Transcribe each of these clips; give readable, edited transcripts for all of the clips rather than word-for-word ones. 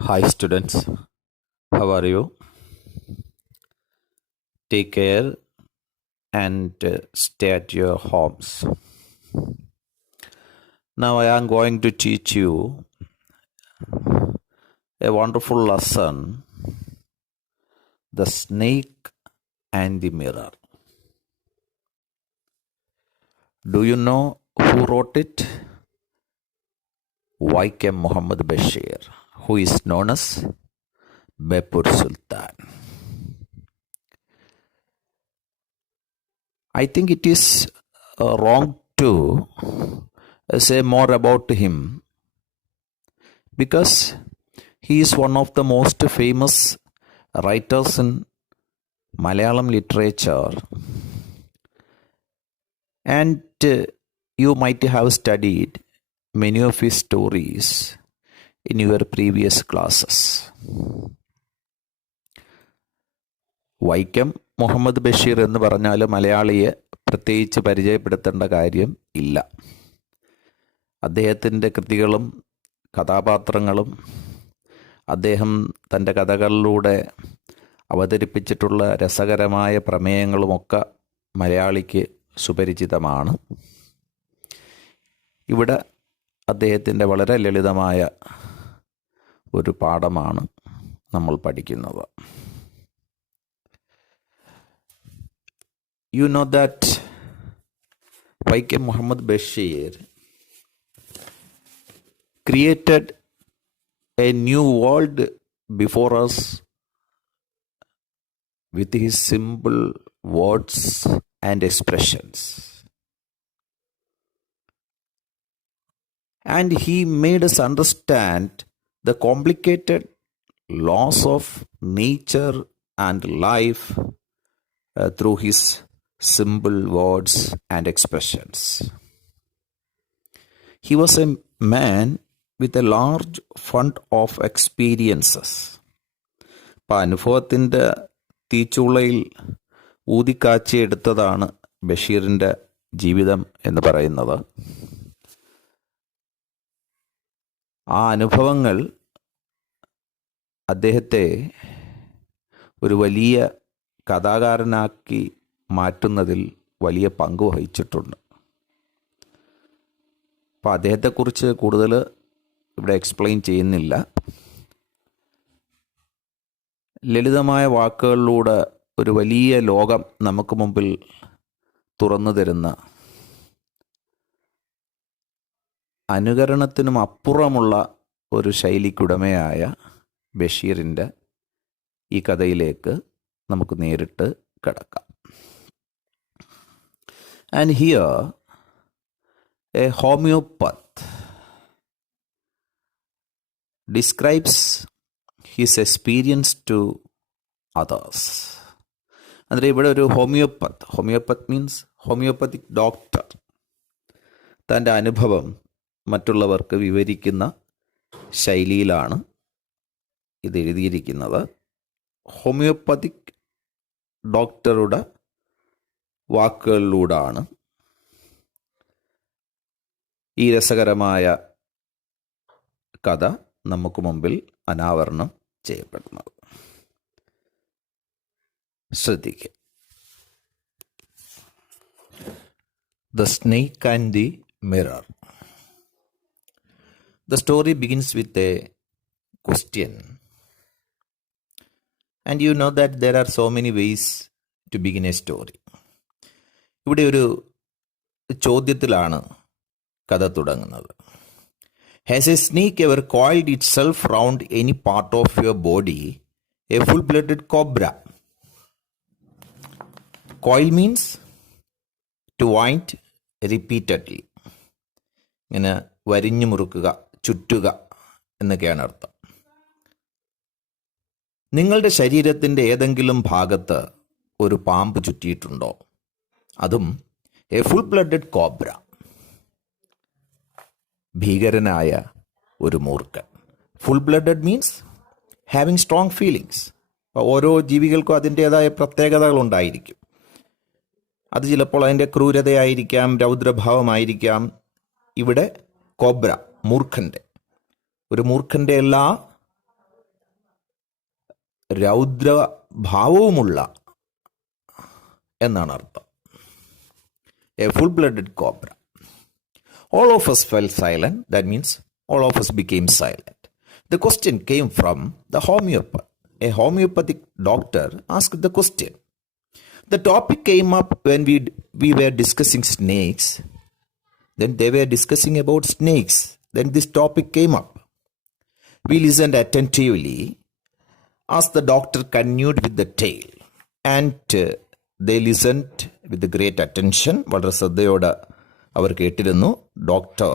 Hi students, how are you? Take care and stay at your homes. Now I am going to teach you a wonderful lesson, the snake and the mirror. Do you know who wrote it? Y.K. Muhammad Bashir, who is known as Bepur Sultan. I think it is wrong to say more about him because he is one of the most famous writers in Malayalam literature, and you might have studied many of his stories in your previous classes. Vaikom Muhammad Basheer എന്ന് പറഞ്ഞാൽ മലയാളിയെ പ്രത്യേകിച്ച് പരിചയപ്പെടുത്തേണ്ട കാര്യം ഇല്ല. അദ്ദേഹത്തിൻ്റെ കൃതികളും കഥാപാത്രങ്ങളും അദ്ദേഹം തൻ്റെ കഥകളിലൂടെ അവതരിപ്പിച്ചിട്ടുള്ള രസകരമായ പ്രമേയങ്ങളുമൊക്കെ മലയാളിക്ക് സുപരിചിതമാണ്. ഇവിടെ അദ്ദേഹത്തിൻ്റെ വളരെ ലളിതമായ ഒരു പാഠമാണ് നമ്മൾ പഠിക്കുന്നത്. You know that Y.K. Muhammad Bashir created a new world before us with his simple words and expressions. And he made us understand the complicated laws of nature and life through his simple words and expressions. He was a man with a large fund of experiences. അപ്പം അനുഭവത്തിൻ്റെ തീച്ചൂളയിൽ ഊതിക്കാച്ചിയെടുത്തതാണ് ബഷീറിൻ്റെ ജീവിതം എന്ന് പറയുന്നത്. ആ അനുഭവങ്ങൾ അദ്ദേഹത്തെ ഒരു വലിയ കഥാകാരനാക്കി മാറ്റുന്നതിൽ വലിയ പങ്ക് വഹിച്ചിട്ടുണ്ട്. അപ്പോൾ അദ്ദേഹത്തെക്കുറിച്ച് കൂടുതൽ ഇവിടെ എക്സ്പ്ലെയിൻ ചെയ്യുന്നില്ല. ലളിതമായ വാക്കുകളിലൂടെ ഒരു വലിയ ലോകം നമുക്ക് മുമ്പിൽ തുറന്നു തരുന്ന, അനുകരണത്തിനും അപ്പുറമുള്ള ഒരു ശൈലിക്കുടമയായ ബഷീറിൻ്റെ ഈ കഥയിലേക്ക് നമുക്ക് നേരിട്ട് കിടക്കാം. And here a homeopath describes his experience to others. ಅಂದರೆ ഇവിടെ ഒരു ഹോമിയോപ്പത്ത് മീൻസ് ഹോമിയോപ്പത്തിക് ഡോക്ടർ തൻ്റെ അനുഭവം മറ്റുള്ളവർക്ക് വിവരിക്കുന്ന ശൈലിയിലാണ് ഇത് എഴുതിയിരിക്കുന്നത്. ഹോമിയോപ്പത്തിക് ഡോക്ടറുടെ വാക്കുകളിലൂടെയാണ് ഈ രസകരമായ കഥ നമുക്ക് മുമ്പിൽ അനാവരണം ചെയ്യപ്പെടുന്നത്. ശ്രദ്ധിക്കുക. The snake and the mirror. The story begins with a question. And you know that there are so many ways to begin a story. ഇവിടെ ഒരു ചോദ്യത്തിലാണ് കഥ തുടങ്ങുന്നത്. Has a snake ever coiled itself round any part of your body? A full-blooded cobra. Coil means to wind repeatedly. ഇങ്ങനെ വരിഞ്ഞു മുറുക്കുക, ചുറ്റുക എന്നൊക്കെയാണ് അർത്ഥം. നിങ്ങളുടെ ശരീരത്തിൻ്റെ ഏതെങ്കിലും ഭാഗത്ത് ഒരു പാമ്പ് ചുറ്റിയിട്ടുണ്ടോ? അതും എ ഫുൾ ബ്ലഡഡ് കോബ്ര, ഭീകരനായ ഒരു മൂർഖൻ. Full blooded means having strong feelings. ഓരോ ജീവികൾക്കും അതിൻ്റേതായ പ്രത്യേകതകളുണ്ടായിരിക്കും. അത് ചിലപ്പോൾ അതിൻ്റെ ക്രൂരതയായിരിക്കാം, രൗദ്രഭാവമായിരിക്കാം. ഇവിടെ കോബ്ര, മൂർഖൻ്റെ, ഒരു മൂർഖൻ്റെ എല്ലാ രൗദ്രഭാവവുമുള്ള എന്നാണ് അർത്ഥം. A full blooded cobra. All of us fell silent. That means all of us became silent. The question came from the homeopath. A homeopathic doctor asked the question. The topic came up when we were discussing snakes. Then they were discussing about snakes. Then this topic came up. We listened attentively as the doctor continued with the tale. And they listened with great attention. വളരെ ശ്രദ്ധയോടെ അവർ കേട്ടിരുന്നു. Doctor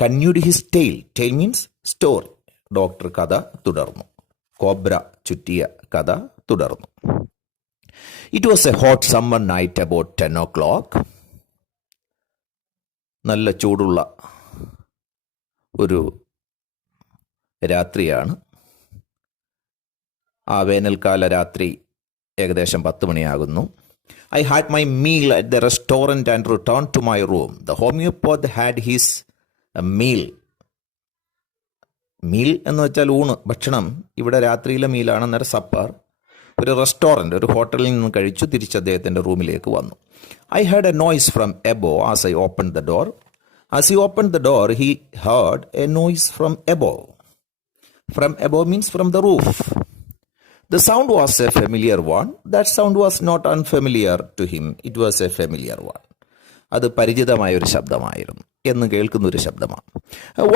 continued his tale. Tale means story. Doctor കഥ തുടർന്നു. Cobra ചുറ്റിയ കഥ തുടർന്നു. It was a hot summer night about 10 o'clock. നല്ല ചൂടുള്ള ഒരു രാത്രിയാണ്. ആ വേനൽക്കാല രാത്രി ഏകദേശം 10 മണിയാകുന്നു. I had my meal at the restaurant and returned to my room. The homeopath had his meal. Meal എന്ന് വെച്ചാൽ ഊണ്, ഭക്ഷണം. ഇവിടെ രാത്രിയിലെ മീലാണ്, അന്നേരം സപ്പർ. ഒരു റെസ്റ്റോറൻറ്റ്, ഒരു ഹോട്ടലിൽ നിന്ന് കഴിച്ചു. തിരിച്ച് അദ്ദേഹത്തിൻ്റെ റൂമിലേക്ക് വന്നു. I heard a noise from above as I opened the door. As he opened the door, he heard a noise from above. From above means from the roof. The sound was a familiar one. That sound was not unfamiliar to him. It was a familiar one. അത് പരിചിതമായ ഒരു ശബ്ദമായിരുന്നു, എന്ന് കേൾക്കുന്ന ഒരു ശബ്ദമാണ്.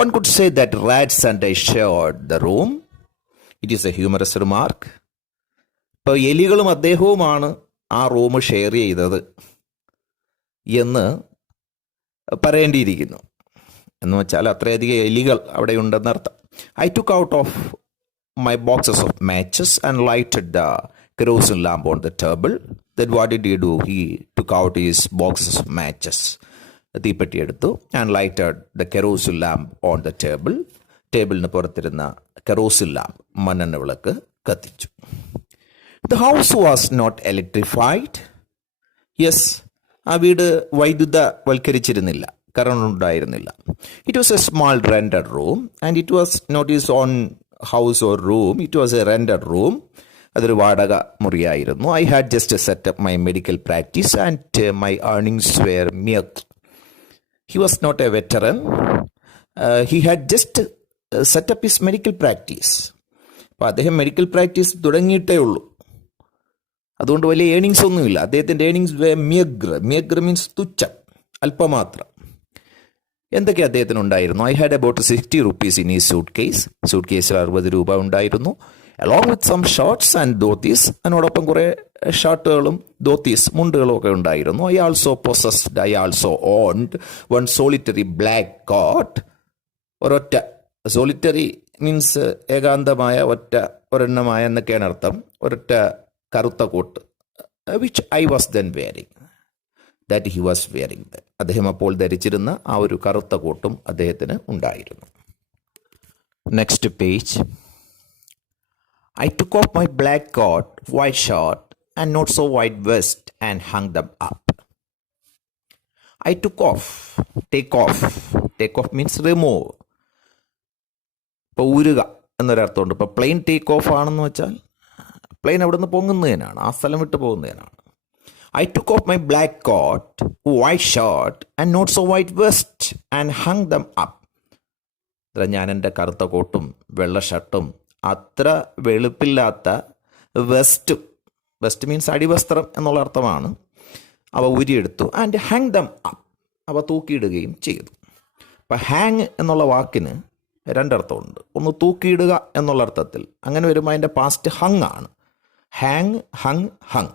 One could say that rats and I shared the room. It is a humorous remark. ഇപ്പോൾ എലികളും അദ്ദേഹവുമാണ് ആ room share ചെയ്തത് എന്ന് പറയേണ്ടിയിരിക്കുന്നു. എന്ന് വെച്ചാൽ അത്രയധികം എലികൾ അവിടെ ഉണ്ടെന്നർത്ഥം. I took out of my boxes of matches and lighted the kerosene lamp on the table. Then what did he do? He took out his boxes of matches. തീപ്പെട്ടി എടുത്തു. and lighted the kerosene lamp on the table. ടേബിളിന് പുറത്തിരുന്ന kerosene lamp, മണ്ണെണ്ണ വിളക്ക് കത്തിച്ചു. The house was not electrified. Yes, ആ വീട് വൈദ്യുതവൽക്കരിച്ചിരുന്നില്ല, current ഉണ്ടായിരുന്നില്ല. It was a small rented room and it was not his own house or room. It was a rented room. അതൊരു വാടക മുറിയായിരുന്നു. I had just set up my medical practice and my earnings were mere. He was not a veteran. He had just set up his medical practice. അപ്പോൾ അദ്ദേഹം medical practice തുടങ്ങിയിട്ടേ ഉള്ളൂ. അതുകൊണ്ട് വലിയ earnings ഒന്നുമില്ല. അദ്ദേഹത്തിൻ്റെ ഏണിങ്സ് മിയഗ്ര മീൻസ് തുച്ഛം, അല്പമാത്രം. എന്തൊക്കെ അദ്ദേഹത്തിന് ഉണ്ടായിരുന്നു? I had about 60 rupees in his suitcase. സൂട്ട്കേസിൽ 60 രൂപ ഉണ്ടായിരുന്നു. along with some shorts and dhotis. അതിനോടൊപ്പം കുറേ ഷർട്ടുകളും ധോത്തീസ്, മുണ്ടുകളും ഒക്കെ ഉണ്ടായിരുന്നു. I also owned one solitary black coat. ഒരൊറ്റ, സോളിറ്ററി മീൻസ് ഏകാന്തമായ, ഒരെണ്ണമായ എന്നൊക്കെയാണ് അർത്ഥം. ഒരൊറ്റ കറുത്ത coat, which I was then wearing. That he was wearing that. അദ്ദേഹം അപ്പോൾ ധരിച്ചിരുന്ന ആ ഒരു കറുത്ത കോട്ടും അദ്ദേഹത്തിന് ഉണ്ടായിരുന്നു. Next page. I took off my black coat, white shirt and not so white vest and hung them up. I took off. Take off. Take off means remove. ഇപ്പോൾ ഊരുക എന്നൊരർത്ഥമുണ്ട്. ഇപ്പോൾ പ്ലെയിൻ ടേക്ക് ഓഫ് ആണെന്ന് വെച്ചാൽ plain അവിടെ നിന്ന് പൊങ്ങുന്നതിനാണ്, ആ സ്ഥലം വിട്ട് പോകുന്നതിനാണ്. I took off my black coat, white shirt and not so white vest and hung them up. ഞാൻ എൻ്റെ കറുത്ത കോട്ടും വെള്ള ഷർട്ടും അത്ര വെളുപ്പില്ലാത്ത വെസ്റ്റ് മീൻസ് അടിവസ്ത്രം എന്നുള്ള അർത്ഥമാണ്, അവ ഊരിയെടുത്തു. ആൻഡ് ഹാങ് ദം അപ്പ്, അവ തൂക്കിയിടുകയും ചെയ്തു. അപ്പം ഹാങ് എന്നുള്ള വാക്കിന് രണ്ടർത്ഥമുണ്ട്. ഒന്ന് തൂക്കിയിടുക എന്നുള്ള അർത്ഥത്തിൽ, അങ്ങനെ വരുമ്പോൾ അതിൻ്റെ പാസ്റ്റ് ഹങ് ആണ്. Hang, hung, hung.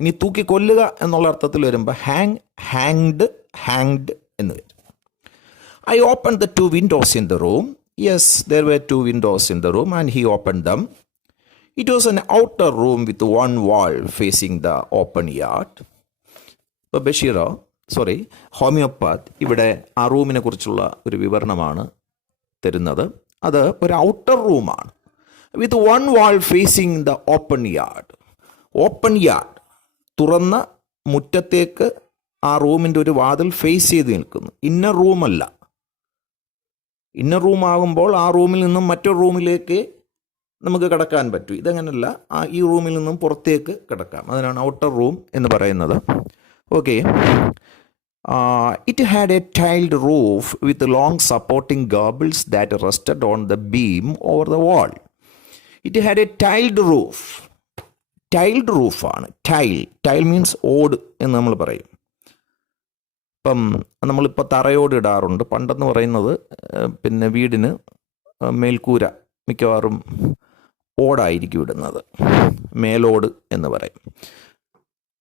ഇനി തൂക്കി കൊല്ലുക എന്നുള്ള അർത്ഥത്തിൽ വരുമ്പോൾ ഹാങ്, ഹാങ്ഡ് എന്ന് വരും. I opened the 2 windows in the room. Yes, there were 2 windows in the room and he opened them. It was an outer room with one wall facing the open yard. ഇപ്പോൾ homeopath ഇവിടെ ആ റൂമിനെ കുറിച്ചുള്ള ഒരു വിവരണമാണ് തരുന്നത്. അത് ഒരു outer റൂമാണ്, with one wall phasing the open yard. Open yard, തുറന്ന മുറ്റത്തേക്ക് ആ റൂമിൻ്റെ ഒരു വാതിൽ ഫേസ് ചെയ്ത് നിൽക്കുന്നു. ഇന്നർ റൂമല്ല. ഇന്നർ റൂമാകുമ്പോൾ ആ റൂമിൽ നിന്നും മറ്റൊരു റൂമിലേക്ക് നമുക്ക് കിടക്കാൻ പറ്റും. ഇതങ്ങനല്ല, ഈ റൂമിൽ നിന്നും പുറത്തേക്ക് കിടക്കാം. അതിനാണ് ഔട്ടർ റൂം എന്ന് പറയുന്നത്. Okay. It had a tiled roof with long supporting gables that rested on the beam over the wall. It had a tiled roof. Tiled roof ആണ്. Tile means ഓട് എന്ന് നമ്മൾ പറയും. ഇപ്പം നമ്മളിപ്പോൾ തറയോട് ഇടാറുണ്ട്. പണ്ടെന്ന് പറയുന്നത് പിന്നെ വീടിന് മേൽക്കൂര മിക്കവാറും ഓടായിരിക്കും ഇടുന്നത്, മേലോട് എന്ന് പറയും.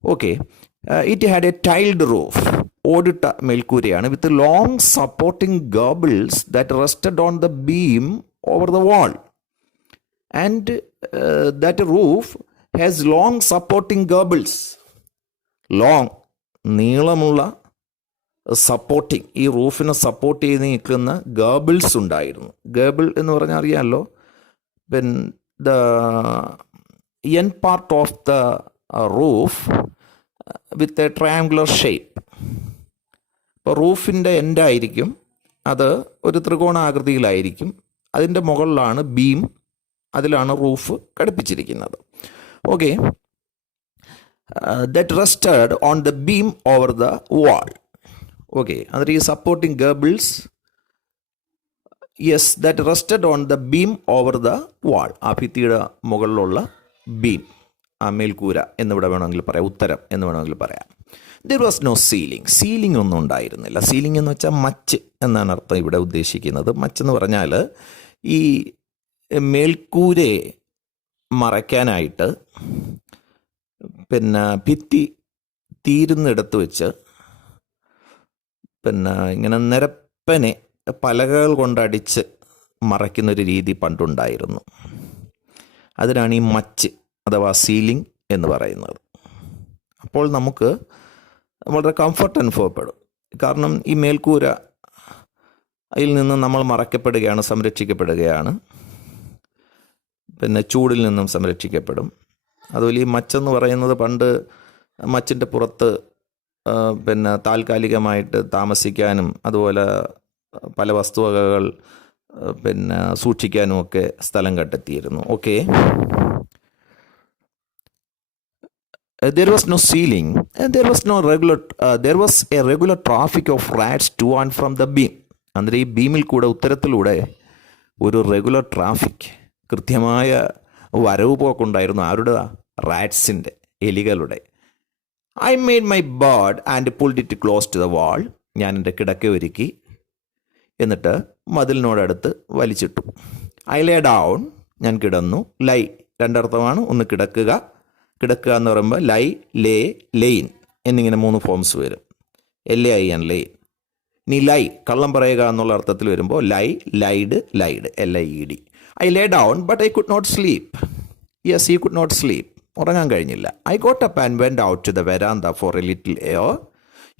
Okay. It had a tiled roof, ഓടിട്ട മേൽക്കൂരയാണ്, with long supporting gables that rested on the beam over the wall. And that roof has long supporting gables. Long, നീളമുള്ള സപ്പോർട്ടിങ്, ഈ റൂഫിനെ സപ്പോർട്ട് ചെയ്ത് നിൽക്കുന്ന ഗേബിൾസ് ഉണ്ടായിരുന്നു. ഗേബിൾ എന്ന് പറഞ്ഞാൽ അറിയാമല്ലോ, the end part of the roof with a triangular shape. ഇപ്പോൾ റൂഫിൻ്റെ എൻഡായിരിക്കും, അത് ഒരു ത്രികോണാകൃതിയിലായിരിക്കും. അതിൻ്റെ മുകളിലാണ് ബീം, അതിലാണ് റൂഫ് ഘടിപ്പിച്ചിരിക്കുന്നത്. Okay. That rested on the beam over the wall. Okay. അന്നേരം ഈ supporting Gables, yes, that rested on the beam over the വാൾ. ആ ഭിത്തിയുടെ മുകളിലുള്ള ബീം, ആ മേൽക്കൂര എന്നിവിടെ വേണമെങ്കിൽ പറയാം, ഉത്തരം എന്ന് വേണമെങ്കിൽ പറയാം. There was no ceiling. Ceiling ഒന്നും ഉണ്ടായിരുന്നില്ല. സീലിംഗ് എന്ന് വെച്ചാൽ മച്ച് എന്നാണ് അർത്ഥം ഇവിടെ ഉദ്ദേശിക്കുന്നത്. മച്ച് എന്ന് പറഞ്ഞാൽ ഈ മേൽക്കൂരയെ മറയ്ക്കാനായിട്ട് പിന്നെ ഭിത്തി തീരുന്നിടത്ത് വെച്ച് പിന്നെ ഇങ്ങനെ നിരപ്പനെ പലകകൾ കൊണ്ടടിച്ച് മറയ്ക്കുന്നൊരു രീതി പണ്ടുണ്ടായിരുന്നു. അതിനാണ് ഈ മച്ച് അഥവാ സീലിംഗ് എന്ന് പറയുന്നത്. അപ്പോൾ നമുക്ക് വളരെ കംഫർട്ട് അനുഭവപ്പെടും. കാരണം ഈ മേൽക്കൂര അതിൽ നിന്ന് നമ്മൾ മറയ്ക്കപ്പെടുകയാണ്, സംരക്ഷിക്കപ്പെടുകയാണ്. പിന്നെ ചൂടിൽ നിന്നും സംരക്ഷിക്കപ്പെടും. അതുപോലെ ഈ മച്ചെന്ന് പറയുന്നത്, പണ്ട് മച്ചിൻ്റെ പുറത്ത് പിന്നെ താൽക്കാലികമായിട്ട് താമസിക്കാനും അതുപോലെ പല വസ്തുവകകൾ പിന്നെ സൂക്ഷിക്കാനും ഒക്കെ സ്ഥലം കണ്ടെത്തിയിരുന്നു. Okay. There was no ceiling and there was a regular traffic of rats to and from the beam. അന്നേരം ഈ ബീമിൽ കൂടെ, ഉത്തരത്തിലൂടെ ഒരു റെഗുലർ ട്രാഫിക്, കൃത്യമായ വരവ് പോക്കുണ്ടായിരുന്നു. ആരുടെ? റാറ്റ്സിൻ്റെ, എലികളുടെ. I made my bed and pulled it close to the wall. ഞാൻ എൻ്റെ കിടക്ക ഒരുക്കി, എന്നിട്ട് മതിലിനോടടുത്ത് വലിച്ചിട്ടു. ഐ ലേ ഡൗൺ, ഞാൻ കിടന്നു. ലൈ രണ്ടർത്ഥമാണ്. ഒന്ന് കിടക്കുക, കിടക്കുക എന്ന് പറയുമ്പോൾ ലൈ, ലേ, ലെയിൻ എന്നിങ്ങനെ 3 ഫോംസ് വരും. LAIN, lain. ഇനി ലൈ, കള്ളം പറയുക എന്നുള്ള അർത്ഥത്തിൽ വരുമ്പോൾ lie, lied, LIED. I lay down but I could not sleep. Yes, he could not sleep. ഉറങ്ങാൻ കഴിഞ്ഞില്ല. I got up and went out to the veranda for a little air.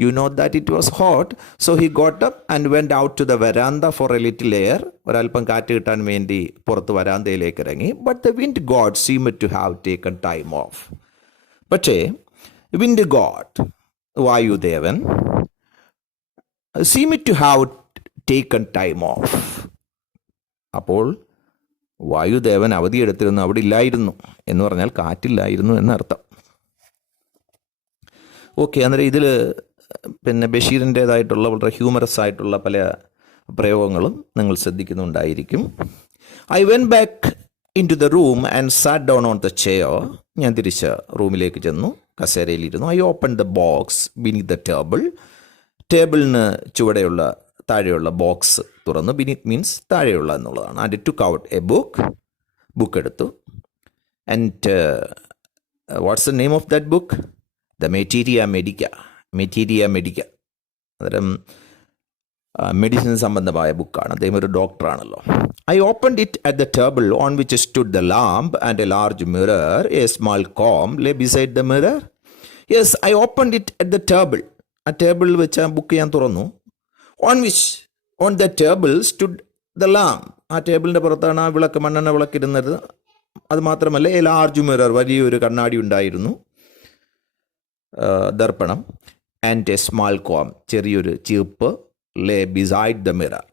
You know that it was hot, so he got up and went out to the veranda for a little air. ഒരൽപ്പം കാറ്റ് കിട്ടാൻ വേണ്ടി പുറത്ത് വരാന്തയിലേക്ക് ഇറങ്ങി. But the wind god seemed to have taken time off. പക്ഷേ wind god, Vayudevan, seemed to have taken time off. അപ്പോൾ വായുദേവൻ അവധിയെടുത്തിരുന്നു, അവിടെ ഇല്ലായിരുന്നു എന്ന് പറഞ്ഞാൽ കാറ്റില്ലായിരുന്നു എന്നർത്ഥം. ഓക്കെ. അന്നേരം ഇതിൽ പിന്നെ ബഷീറിൻ്റേതായിട്ടുള്ള വളരെ ഹ്യൂമറസ് ആയിട്ടുള്ള പല പ്രയോഗങ്ങളും നിങ്ങൾ ശ്രദ്ധിക്കുന്നുണ്ടായിരിക്കും. I went back into the room and sat down on the chair. ഞാൻ തിരിച്ച് റൂമിലേക്ക് ചെന്നു, കസേരയിലിരുന്നു. I open the box beneath the table. ടേബിളിന് ചുവടെയുള്ള, താഴെയുള്ള ബോക്സ് തുറന്നു. ബിനീത് മീൻസ് താഴെയുള്ള എന്നുള്ളതാണ്. And took out a book എടുത്തു. And what's the name of that book? The materia medica. അന്നേരം മെഡിസിൻ സംബന്ധമായ ബുക്കാണ്. അദ്ദേഹം ഒരു ഡോക്ടറാണല്ലോ. I opened it at the table on which stood the lamp and a large mirror. A small comb lay beside the mirror. Yes, I opened it at the table. ആ ടേബിളിൽ വെച്ച് ആ ബുക്ക് ഞാൻ തുറന്നു. On the table stood the lamp. ആ ടേബിളിൻ്റെ പുറത്താണ് ആ വിളക്ക്, മണ്ണെണ്ണ വിളക്കിരുന്നത്. അത് മാത്രമല്ല, എ ലാർജ് മിറർ, വലിയൊരു കണ്ണാടി ഉണ്ടായിരുന്നു, ദർപ്പണം. ആൻഡ് എ സ്മാൾ കോം, ചെറിയൊരു ചീപ്പ്, ലേ ബിസൈഡ് ദ മിറർ,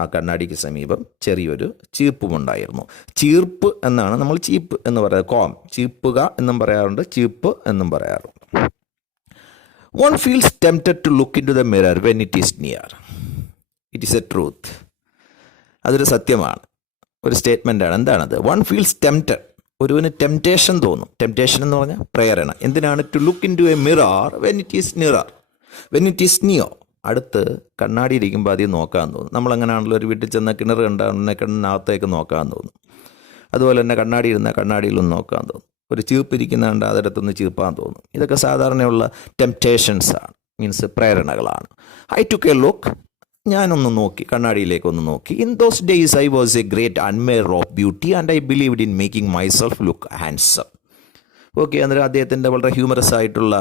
ആ കണ്ണാടിക്ക് സമീപം ചെറിയൊരു ചീർപ്പുമുണ്ടായിരുന്നു. ചീർപ്പ് എന്നാണ് നമ്മൾ ചീപ്പ് എന്ന് പറയുന്നത്. കോം, ചീർപ്പുക എന്നും പറയാറുണ്ട്, ചീർപ്പ് എന്നും പറയാറുണ്ട്. One feels tempted to look into the mirror when it is near. It is a truth. അതൊരു സത്യമാണ്, ഒരു സ്റ്റേറ്റ്മെൻ്റാണ്. എന്താണത്? വൺ ഫീൽസ് ടെംപ്റ്റഡ്, ഒരുവന് ടെംപ്റ്റേഷൻ തോന്നും. ടെംപ്റ്റേഷൻ എന്ന് പറഞ്ഞാൽ പ്രേരണ. എന്തിനാണ്? To look into a mirror when it is near, when it is near. അടുത്ത് കണ്ണാടി ഇരിക്കുമ്പോൾ അധികം നോക്കാൻ തോന്നും. നമ്മളങ്ങനെയാണല്ലോ, ഒരു വീട്ടിൽ ചെന്ന കിണർ കണ്ടാൽ കിണറിനകത്തേക്ക് നോക്കാൻ തോന്നും. അതുപോലെ തന്നെ കണ്ണാടി ഇരുന്നാൽ കണ്ണാടിയിലൊന്ന് നോക്കാൻ തോന്നും. ഒരു ചീർപ്പിരിക്കുന്ന കണ്ട് അതിടത്തൊന്ന് ചീർപ്പാൻ തോന്നും. ഇതൊക്കെ സാധാരണയുള്ള ടെംപ്റ്റേഷൻസ് ആണ്, മീൻസ് പ്രേരണകളാണ്. ഐ ടുക്ക് എ ലുക്ക്, ഞാനൊന്ന് നോക്കി, കണ്ണാടിയിലേക്കൊന്ന് നോക്കി. In those days I was a great admirer of beauty and I believed in making myself look handsome. Okay, അന്നേരം അദ്ദേഹത്തിൻ്റെ വളരെ ഹ്യൂമറസ് ആയിട്ടുള്ള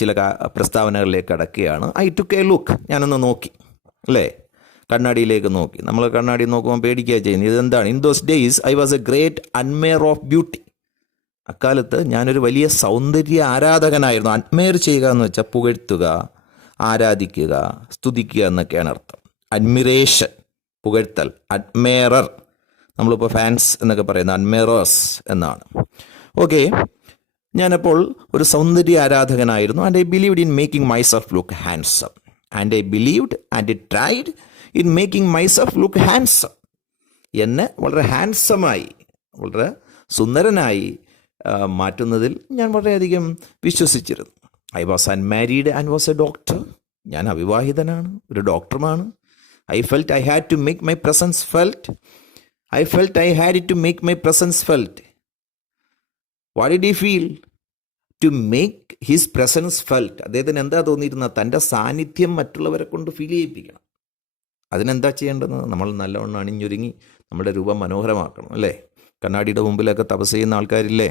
ചില പ്രസ്താവനകളിലേക്ക് കടക്കുകയാണ്. ഐ ടുക്ക് എ ലുക്ക്, ഞാനൊന്ന് നോക്കി, അല്ലേ, കണ്ണാടിയിലേക്ക് നോക്കി. നമ്മൾ കണ്ണാടി നോക്കുമ്പോൾ പേടിക്കുക ചെയ്യുന്നത്. ഇതെന്താണ്? In those days I was a great admirer of beauty. അക്കാലത്ത് ഞാനൊരു വലിയ സൗന്ദര്യ ആരാധകനായിരുന്നു. അഡ്മയർ ചെയ്യുക എന്ന് വെച്ചാൽ പുകഴ്ത്തുക, ആരാധിക്കുക, സ്തുതിക്കുക എന്നൊക്കെയാണ് അർത്ഥം. അഡ്മിറേഷൻ, പുകഴ്ത്തൽ. അഡ്മയറർ, നമ്മളിപ്പോൾ ഫാൻസ് എന്നൊക്കെ പറയുന്നത് അഡ്മയറേഴ്സ് എന്നാണ്. ഓക്കെ, ഞാനപ്പോൾ ഒരു സൗന്ദര്യ ആരാധകനായിരുന്നു. And I believed in making myself look handsome. And I believed and I tried in making myself look handsome. എന്നെ വളരെ ഹാൻസമായി, വളരെ സുന്ദരനായി മാറ്റുന്നതിൽ ഞാൻ വളരെയധികം വിശ്വസിച്ചിരുന്നു. I was unmarried and was a doctor. ഞാൻ അവിവാഹിതനാണ്, ഒരു ഡോക്ടറുമാണ്. I felt I had to make my presence felt. I felt I had to make my presence felt. What did he feel? To make his presence felt. അദ്ദേഹത്തിന് എന്താ തോന്നിയിരുന്നത്? തൻ്റെ സാന്നിധ്യം മറ്റുള്ളവരെ കൊണ്ട് ഫീൽ ചെയ്യിപ്പിക്കണം. അതിനെന്താ ചെയ്യേണ്ടത്? നമ്മൾ നല്ലവണ്ണം അണിഞ്ഞൊരുങ്ങി നമ്മുടെ രൂപം മനോഹരമാക്കണം, അല്ലേ? കണ്ണാടിയുടെ മുമ്പിലൊക്കെ തപസ് ചെയ്യുന്ന ആൾക്കാരില്ലേ?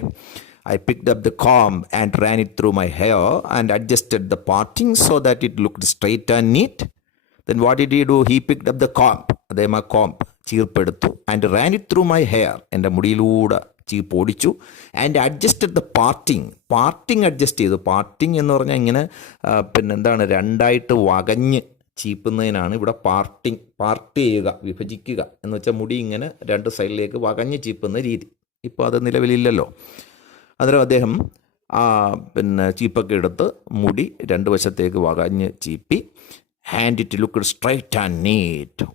I picked up the comb and ran it through my hair and adjusted the parting so that it looked straight and neat. Then what did he do? He picked up the comb. അദ്ദേഹം ആ comb, ചീർപ്പെടുത്തു. And ran it through my hair, എൻ്റെ മുടിയിലൂടെ ചീപ്പ് ഓടിച്ചു. And adjusted the parting adjust ചെയ്തു. Parting എന്ന് പറഞ്ഞാൽ ഇങ്ങനെ പിന്നെന്താണ്, രണ്ടായിട്ട് വകഞ്ഞ് ചീപ്പുന്നതിനാണ് ഇവിടെ പാർട്ട് ചെയ്യുക, വിഭജിക്കുക എന്ന് വെച്ചാൽ മുടി ഇങ്ങനെ രണ്ട് സൈഡിലേക്ക് വകഞ്ഞ് ചീപ്പുന്ന രീതി. ഇപ്പോൾ അത് നിലവിലില്ലല്ലോ. അന്നേരം അദ്ദേഹം ചീപ്പൊക്കെ എടുത്ത് മുടി രണ്ട് വശത്തേക്ക് വകഞ്ഞ് ചീപ്പി. And it looked straight and neat.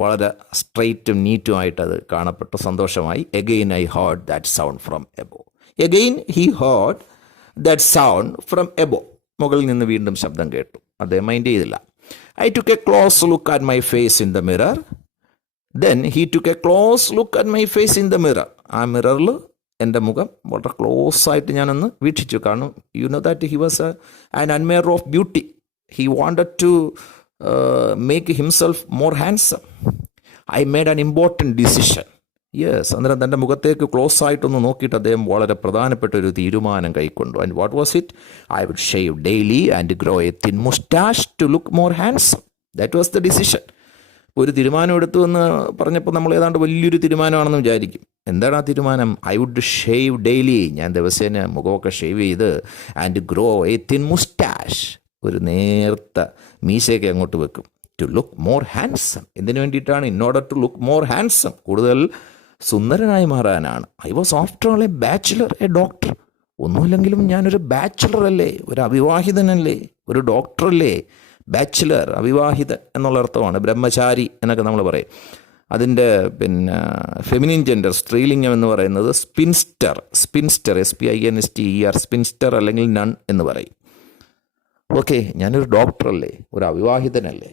വളരെ സ്ട്രൈറ്റും നീറ്റുമായിട്ട് അത് കാണപ്പെട്ട സന്തോഷമായി. Again I heard that sound from above. Again he heard that sound from above. മുകളിൽ നിന്ന് വീണ്ടും ശബ്ദം കേട്ടു. അദ്ദേഹം മൈൻഡ് ചെയ്തില്ല. I took a close look at my face in the mirror. Then he took a close look at my face in the mirror. ആ മിററിൽ എൻ്റെ മുഖം വളരെ ക്ലോസ് ആയിട്ട് ഞാനൊന്ന് വീക്ഷിച്ചു. കാരണം you know that he was an admirer of beauty. He wanted to make himself more handsome. I made an important decision. Yes, അന്നേരം തൻ്റെ മുഖത്തേക്ക് ക്ലോസ് ആയിട്ടൊന്ന് നോക്കിയിട്ട് അദ്ദേഹം വളരെ പ്രധാനപ്പെട്ട ഒരു തീരുമാനം കൈക്കൊണ്ടു. And what was it? I would shave daily and grow a thin moustache to look more handsome. That was the decision. ഒരു തീരുമാനം എടുത്തു എന്ന് പറഞ്ഞപ്പോൾ നമ്മൾ ഏതാണ്ട് വലിയൊരു തീരുമാനമാണെന്ന് വിചാരിക്കും. എന്താണ് ആ തീരുമാനം? ഐ വുഡ് ഷേവ് ഡെയിലി, ഞാൻ ദിവസേന മുഖമൊക്കെ ഷേവ് ചെയ്ത്. And grow a thin moustache, ഒരു നേർത്ത മീശയൊക്കെ അങ്ങോട്ട് വെക്കും. To look more handsome. എന്തിനു വേണ്ടിയിട്ടാണ്? In order to look more handsome, കൂടുതൽ സുന്ദരനായി മാറാനാണ്. I was after all a bachelor, a doctor. ഒന്നുമില്ലെങ്കിലും ഞാനൊരു ബാച്ചിലർ അല്ലേ, ഒരു അവിവാഹിതനല്ലേ, ഒരു ഡോക്ടറല്ലേ. ബാച്ചിലർ, അവിവാഹിതൻ എന്നുള്ള അർത്ഥമാണ്. ബ്രഹ്മചാരി എന്നൊക്കെ നമ്മൾ പറയും. അതിൻ്റെ ഫെമിനിൻ ജെൻഡർ, സ്ത്രീലിംഗം എന്ന് പറയുന്നത് സ്പിൻസ്റ്റർ. SPINSTER, സ്പിൻസ്റ്റർ അല്ലെങ്കിൽ നൺ എന്ന് പറയും. ഓക്കെ, ഞാനൊരു ഡോക്ടറല്ലേ, ഒരു അവിവാഹിതനല്ലേ,